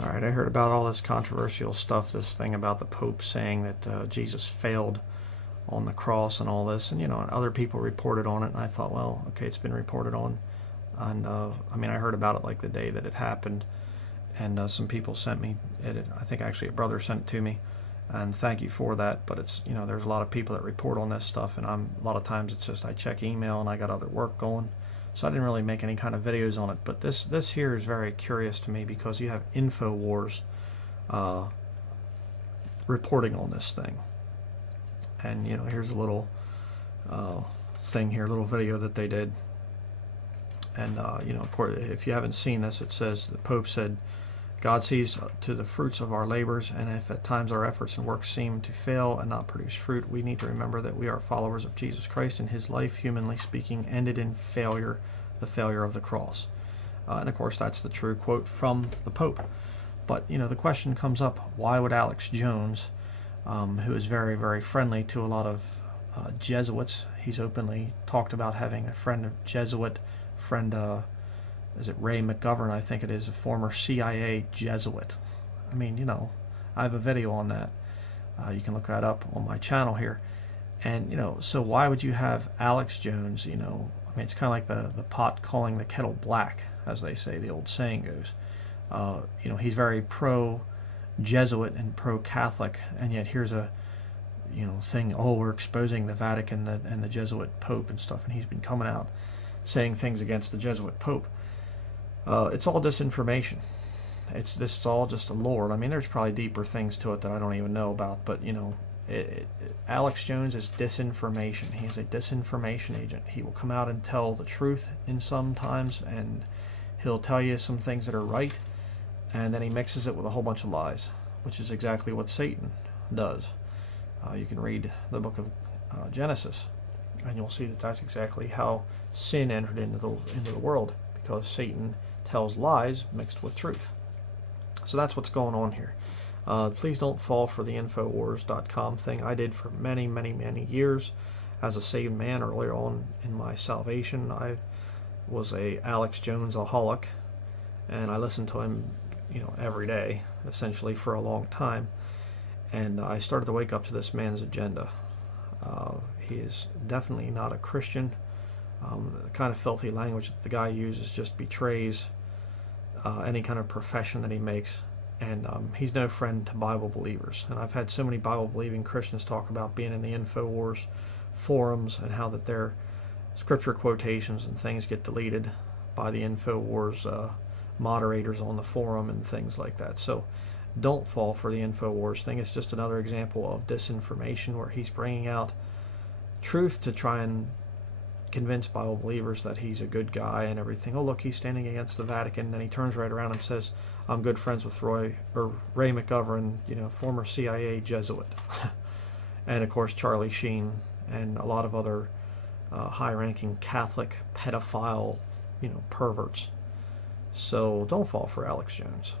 All right, I heard about all this controversial stuff, this thing about the Pope saying that Jesus failed on the cross and all this, and other people reported on it, and I thought, well, okay, it's been reported on, and I mean, I heard about it like the day that it happened, and some people sent me it. I think actually a brother sent it to me, and thank you for that. But it's there's a lot of people that report on this stuff, and a lot of times it's just I check email and I got other work going, so I didn't really make any kind of videos on it. But this here is very curious to me because you have Infowars reporting on this thing, and here's a little thing here, a little video that they did, and of course, if you haven't seen this, it says the Pope said, God sees to the fruits of our labors, and if at times our efforts and works seem to fail and not produce fruit, we need to remember that we are followers of Jesus Christ, and his life, humanly speaking, ended in failure, the failure of the cross. And of course, that's the true quote from the Pope. But the question comes up: why would Alex Jones, who is very, very friendly to a lot of Jesuits, he's openly talked about having a Jesuit friend. Is it Ray McGovern? I think it is, a former CIA Jesuit. I mean, I have a video on that. You can look that up on my channel here. And, so why would you have Alex Jones, I mean, it's kind of like the pot calling the kettle black, as they say, the old saying goes. He's very pro-Jesuit and pro-Catholic, and yet here's a, thing, we're exposing the Vatican and the Jesuit Pope and stuff, and he's been coming out saying things against the Jesuit Pope. It's all disinformation. This is all just a lore. I mean, there's probably deeper things to it that I don't even know about, but Alex Jones is disinformation. He is a disinformation agent. He will come out and tell the truth in some times, and he'll tell you some things that are right, and then he mixes it with a whole bunch of lies, which is exactly what Satan does. You can read the book of Genesis, and you'll see that that's exactly how sin entered into the world, because Satan tells lies mixed with truth. So that's what's going on here. Please don't fall for the Infowars.com thing. I did for many, many, many years as a saved man. Earlier on in my salvation, I was a Alex Jones-aholic, and I listened to him, every day, essentially for a long time. And I started to wake up to this man's agenda. He is definitely not a Christian. The kind of filthy language that the guy uses just betrays any kind of profession that he makes, and he's no friend to Bible believers. And I've had so many Bible-believing Christians talk about being in the Infowars forums and how that their scripture quotations and things get deleted by the Infowars moderators on the forum and things like that. So don't fall for the Infowars thing. It's just another example of disinformation where he's bringing out truth to try and convince Bible believers that he's a good guy and everything. Oh, look, he's standing against the Vatican. Then he turns right around and says, I'm good friends with Ray McGovern, former CIA Jesuit. And of course, Charlie Sheen and a lot of other high-ranking Catholic pedophile, perverts. So don't fall for Alex Jones.